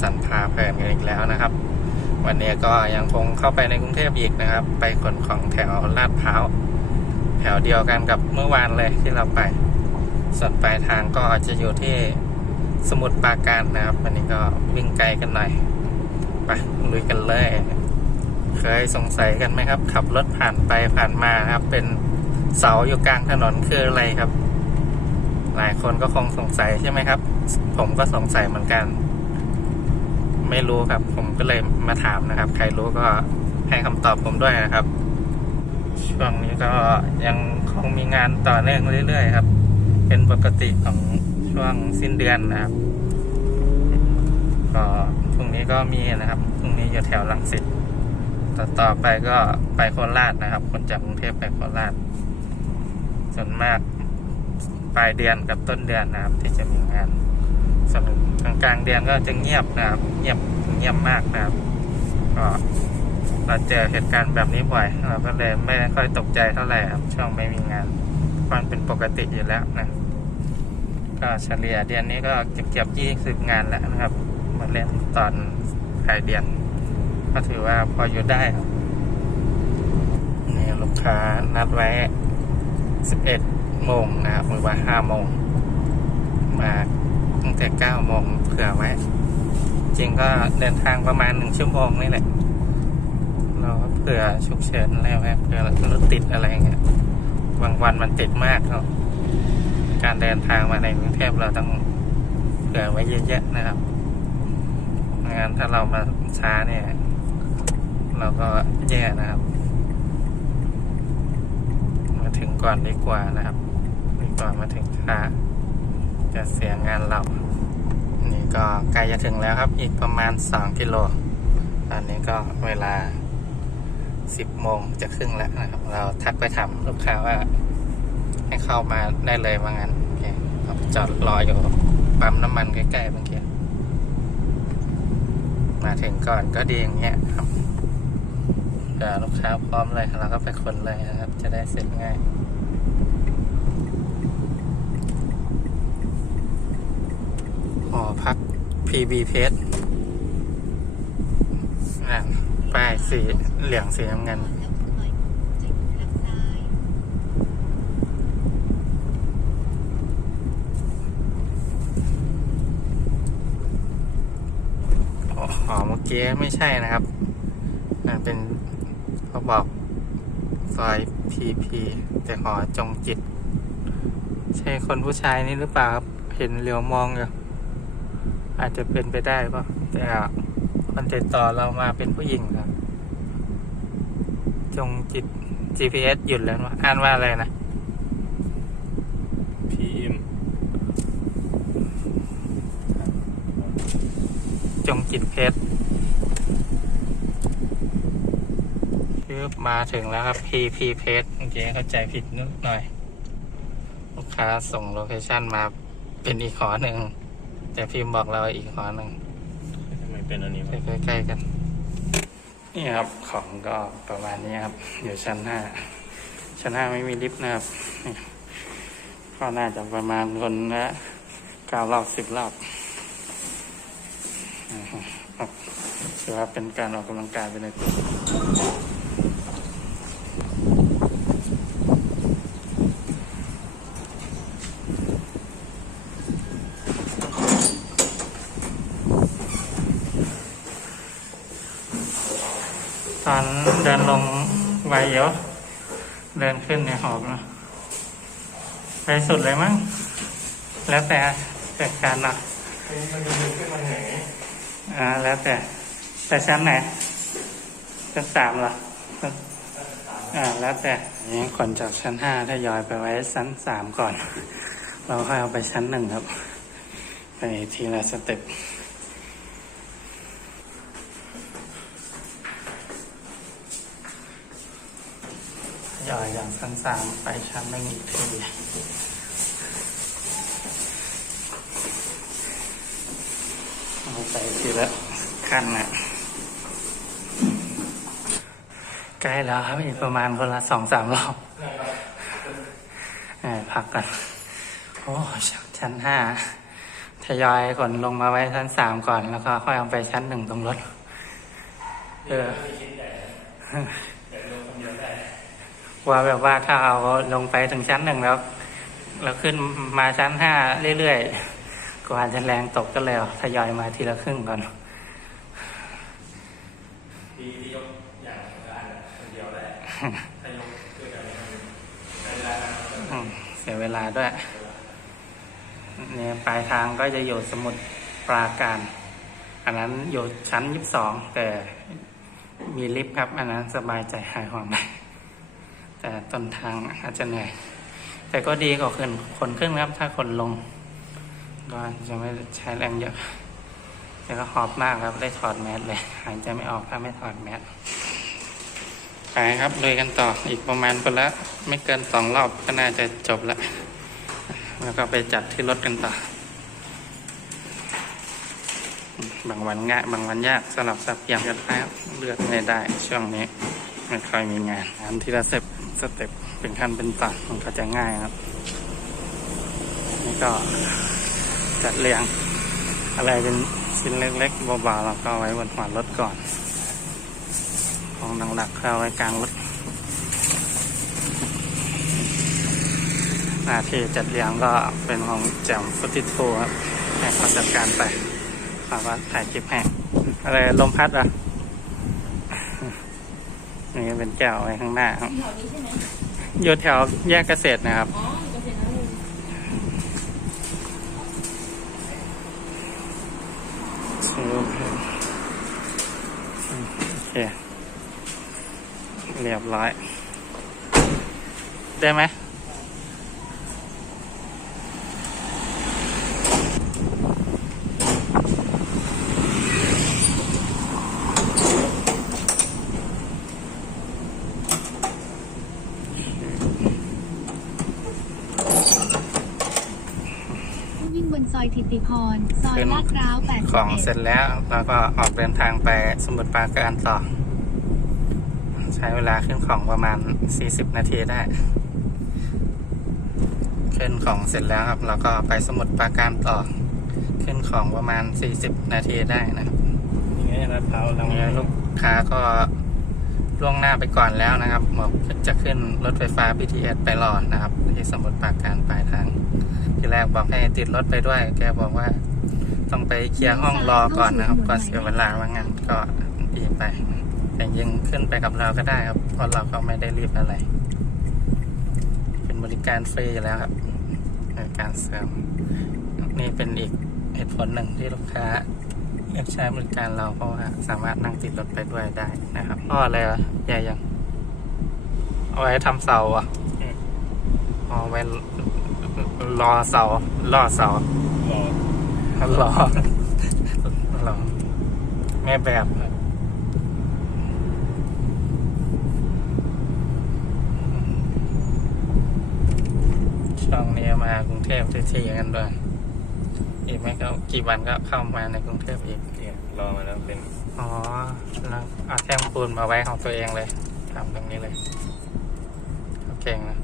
สันพาเพลินกันอีกแล้วนะครับ วันนี้ก็ยังคงเข้าไปในกรุงเทพอีกนะครับ ไปขนของแถวลาดพร้าวแถวเดียวกันกับเมื่อวานเลยที่เราไป ส่วนปลายทางก็จะอยู่ที่สมุทรปราการนะครับ วันนี้ก็วิ่งไกลกันหน่อยไปลุยกันเลย เคยสงสัยกันไหมครับ ขับรถผ่านไปผ่านมาครับ เป็นเสาอยู่กลางถนนคืออะไรครับ หลายคนก็คงสงสัยใช่ไหมครับ ผมก็สงสัยเหมือนกัน ไม่รู้ครับ ผมก็เลยมาถามนะครับ ใครรู้ก็ให้คำตอบผมด้วยนะครับ ช่วงนี้ก็ยังคงมีงานต่อเนื่องเรื่อยๆครับ เป็นปกติของช่วงสิ้นเดือนนะครับ ก็พรุ่งนี้ก็มีนะครับพรุ่งนี้อยู่แถวลังสิตต่อต่อไปก็ไปโคราชนะครับ คนจากกรุงเทพไปโคราช ส่วนมากปลายเดือนกับต้นเดือนนะครับ ที่จะมีงานส่วน กลางเดือนก็จะเงียบนะครับ เงียบเงียบมากนะครับ ก็เราเจอเหตุการณ์แบบนี้บ่อยเราก็เลยไม่ค่อยตกใจเท่าไหร่ครับ ช่วงไม่มีงานมันเป็นปกติอยู่แล้วนะก็เฉลี่ยเดือนนี้ก็เก็บเก็บยี่สิบงานแล้วนะครับ มาเล่นตอนปลายเดือน ก็ถือว่าพออยู่ได้ครับนี่ลูกค้านัดไว้สิบเอ็ดโมงนะครับหรือว่าห้าโมงมา ตั้งแต่เก้าโมงเผื่อไว้ จริงก็เดินทางประมาณหนึ่งชั่วโมงนี่แหละ เราก็เผื่อฉุกเฉินอะไรไว้เผื่อรถติดอะไรเงี้ยบางวันมันติดมากครับการเดินทางมาในกรุงเทพเราต้องเผื่อไว้เยอะๆนะครับงั้นถ้าเรามาช้าเนี่ย เราก็แย่นะครับ มาถึงก่อนดีกว่านะครับดีกว่ามาถึงช้า จะเสียงานเรา นี่ก็ใกล้จะถึงแล้วครับ อีกประมาณสองกิโล ตอนนี้ก็เวลาสิบโมงจะครึ่งแล้วนะครับ เราทักไปถามลูกค้าว่า ให้เข้ามาได้เลยว่างั้นโอเคจอดรออยู่ปั๊มน้ำมันใกล้ๆเมื่อกี้มาถึงก่อนก็ดีอย่างเงี้ยครับเดี๋ยวลูกค้าพร้อมเลยเราก็ไปคนเลยนะครับ จะได้เสร็จง่าย หอพัก PB เพชรอ่าป้ายสีเหลืองสีน้ำเงินอ๋อหอเมื่อกี้ไม่ใช่นะครับนั่นเป็นเขาบอกซอยพีพีแต่หอจงจิต ใช่คนผู้ชายนี่หรือเปล่าครับ เห็นเหลียวมองอยู่ อาจจะเป็นไปได้ป่ะแต่คนติดต่อเรามาเป็นผู้หญิงครับ จงจิต GPS หยุดแล้ววะอ่านว่าอะไรนะ PM จงจิตเพชรคือมาถึงแล้วครับ PP เพชรโอเคเข้าใจผิดนิดหน่อย ลูกค้าส่งโลเคชั่นมาเป็นอีกหอหนึ่ง แต่พิมพ์บอกเราอีกหอหนึ่งทำไมเป็นอันนี้วะใกล้ๆกัน นี่ครับของก็ประมาณนี้ครับอยู่ชั้นห้าชั้นห้าไม่มีลิฟต์นะครับนี่ก็น่าจะประมาณคนละเก้ารอบสิบรอบนะครับถือว่าเป็นการออกกำลังกายไปในตัว เดินลงไวเยอะเดินขึ้นในยหอบเนอะไปสุดเลยมั้ง แล้วแต่จัดการนะมันมีขึ้นมาไหนอ่า แล้วแต่ แต่ชั้นไหนชั้นสามเหรออ่า แล้วแต่นี่ก่อนจากชั้นห้าทยอยไปไว้ชั้นสามก่อน เราค่อยเอาไปชั้นหนึ่งครับ ไปทีละสเต็ป ทยอยจากชั้นสามไปชั้นหนึ่งอีกทีเอาไปทีละขั้นนะใกล้แล้วครับอีกประมาณคนละสองสามรอบพักกันโอ้ชั้นห้าทยอยขนลงมาไว้ชั้นสามก่อนแล้วก็ค่อยเอาไปชั้นหนึ่งตรงรถ เออ ว่าแบบว่าถ้าเอาลงไปถึงชั้นหนึ่งแล้ว แล้วขึ้นมาชั้นห้าเรื่อยๆกว่าจะแรงตกก็เลยเอาทยอยมาทีละครึ่งก่อนดีที่ยกอย่างได้คนเดียวได้ถ้ายกด้วยกันเนี่ยมันเวลาอืมเสียเวลาด้วยเนี่ยปลายทางก็จะอยู่สมุดปราการอันนั้นอยู่ชั้นยี่สิบสองแต่มีลิฟต์ครับ อันนั้นสบายใจหายห่วงได้ แต่ต้นทางอาจจะเหนื่อย แต่ก็ดีกว่าขึ้นคนขึ้นครับ ถ้าคนลง ก็จะไม่ใช้แรงเยอะแต่ก็หอบมากครับได้ถอดแมสเลยหายใจไม่ออกถ้าไม่ถอดแมสไปครับเลยกันต่ออีกประมาณคนละไม่เกินสองรอบก็น่าจะจบแล้วแล้วก็ไปจัดที่รถกันต่อ บางวันง่ายบางวันยากสลับสับเปลี่ยนกันไปครับเลือกไม่ได้ ช่วงนี้ไม่ค่อยมีงานทำทีละสเต็ป สเต็ปเป็นขั้นเป็นตอนมันก็จะง่ายครับ นี่ก็จัดเรียงอะไรเป็นชิ้นเล็กๆเบาๆเราก็ไว้บนหัวรถก่อน ของหนักๆเข้าไว้กลางรถหน้าที่จัดเรียงก็เป็นของแจมฟุติโทครับให้เขาจัดการไปฝากว่าถ่ายคลิปให้อะไรลมพัดอะ นี่เป็นแก้วไว้ข้างหน้าครับอยู่แถวแยกเกษตรนะครับโอเค เรียบร้อย ได้ไหม ซอยทิติพร ซอยลาดพร้าว81ของเสร็จแล้วเราก็ออกเดินทางไปสมุทรปราการต่อ ใช้เวลาขึ้นของประมาณ 40 นาทีได้ ขึ้นของเสร็จแล้วครับ เราก็ไปสมุทรปราการต่อ ขึ้นของประมาณ 40 นาทีได้นะครับนี่ไงลาดพร้าวตเรารงนี้ลูกค้าก็ล่วงหน้าไปก่อนแล้วนะครับบอกจะขึ้นรถไฟฟ้า BTS ไปรอนะครับที่สมุทรปราการปลายทาง ที่แรกบอกให้ติดรถไปด้วย แกบอกว่า ต้องไปเคลียร์ห้องรอก่อนนะครับก่อนเสียเวลาว่างั้นก็ดีไป แต่ยังขึ้นไปกับเราก็ได้ครับเพราะเราก็ไม่ได้รีบอะไร เป็นบริการฟรีอยู่แล้วครับการเสริมนี่เป็นอีกเหตุผลหนึ่งที่ลูกค้าเลือกใช้บริการเราเพราะว่าสามารถนั่งติดรถไปด้วยได้นะครับพ่ออะไรวะใหญ่ยังเอาไว้ทำเสาอะเอาไว้ รอเสาล่อเสารอรอรอแม่แบบช่วงนี้มากรุงเทพทีๆกันด้วยอีกไม่ก็กี่วันก็เข้ามาในกรุงเทพอีกเนี่ยรอมาแล้วเป็น อ๋อ แล้วเอาแท่งปูนมาไว้ของตัวเองเลยทำตรงนี้เลยเขาเก่งนะ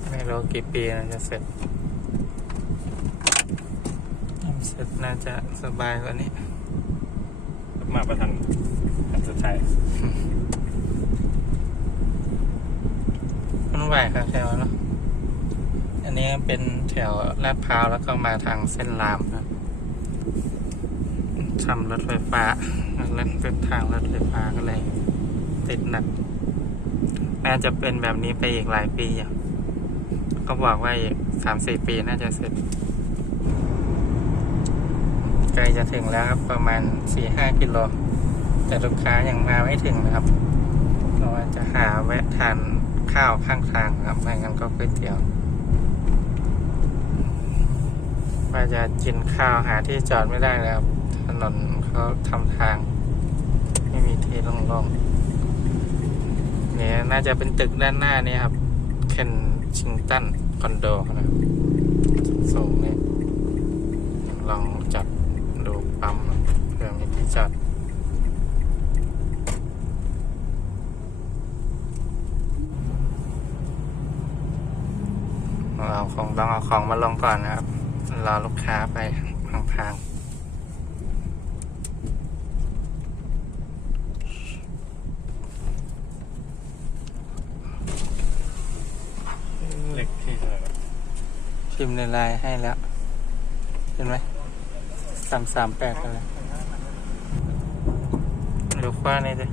ไม่ รู้กี่ปีนะจะเสร็จเสร็จน่าจะสบายกว่านี้ มาประทันอันสุดท้ายมันไหวครับแถวเนาะอันนี้เป็นแถวลาดพร้าวแล้วก็มาทางเส้นรามครับทำรถไฟฟ้าเล่นเส้นทางรถไฟฟ้าก็เลยติดหนักน่าจะเป็นแบบนี้ไปอีกหลายปีอะ ก็บอกว่าอีกสามสี่ปีน่าจะเสร็จใกล้จะถึงแล้วครับประมาณสี่ห้ากิโล แต่ลูกค้ายังมาไม่ถึงนะครับเพราะว่าจะหาแวะทานข้าวข้างทางครับไม่งั้นก็ก๋วยเตี๋ยวว่าจะกินข้าวหาที่จอดไม่ได้แล้วครับถนนเขาทำทาง ไม่มีที่โล่งๆเนี่ยน่าจะเป็นตึกด้านหน้านี่ครับเคน ชิงตันคอนโดนะครับสูงเนี่ยลองจอดดูปั๊มเพื่อมีที่จอดเราคงต้องเอาของมาลงก่อนนะครับ รอลูกค้าไปทางๆ เล็กที่เท่าไหร่ พิมพ์ในไลน์ให้แล้ว เห็นไหมสามสามแปดกันเลยดูกว้าในเลย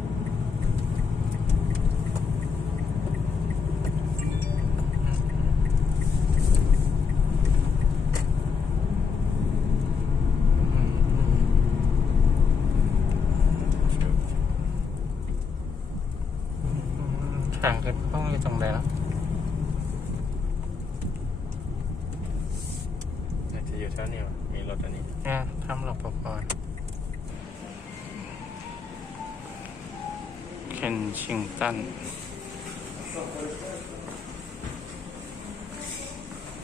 างขึ้นห้องอยู่ตรงไหนแล้ว น่าจะอยู่แถวนี้วะมีรถอั นนี้เนี่ยทำหลบปอเคนชิงตัน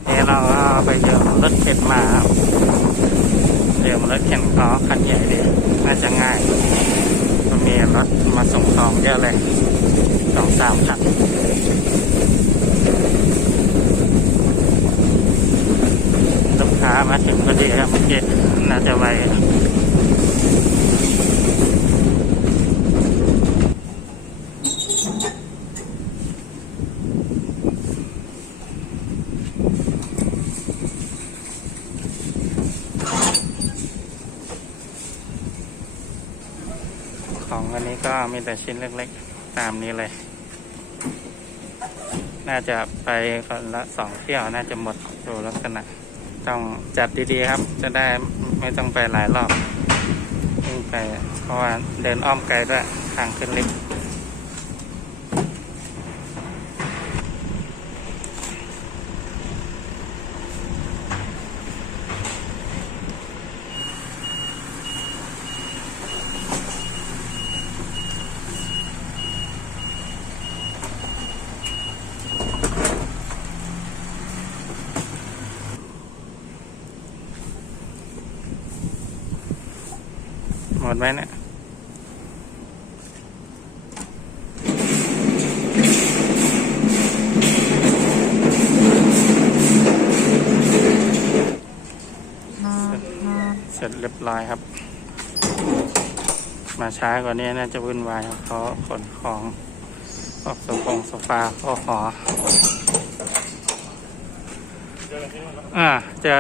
เนี่เราก็ไปเจอรถเข็นมาครับเจอรถเข็นเขาคันใหญ่ดีน่าจะง่ายมันมีรถมาส่งของเยอะเลยสองสามคันลูกค้ามาถึง เมื่อกี้น่าจะไวของอันนี้ก็มีแต่ชิ้นเล็กๆ ตามนี้เลย น่าจะไปคนละสองเที่ยว น่าจะหมดดูลักษณะ ต้องจัดดีๆครับ จะได้ไม่ต้องไปหลายรอบวิ่งไป เพราะว่าเดินอ้อมไกลด้วยทางขึ้นลิฟต์ ดไหมเนี่ยเสร็จเรียบร้อยครับ มาช้ากว่านี้น่าจะวุ่นวายครับเพราะขนของออกโซฟงโซฟาก็หอเจออ่าจอ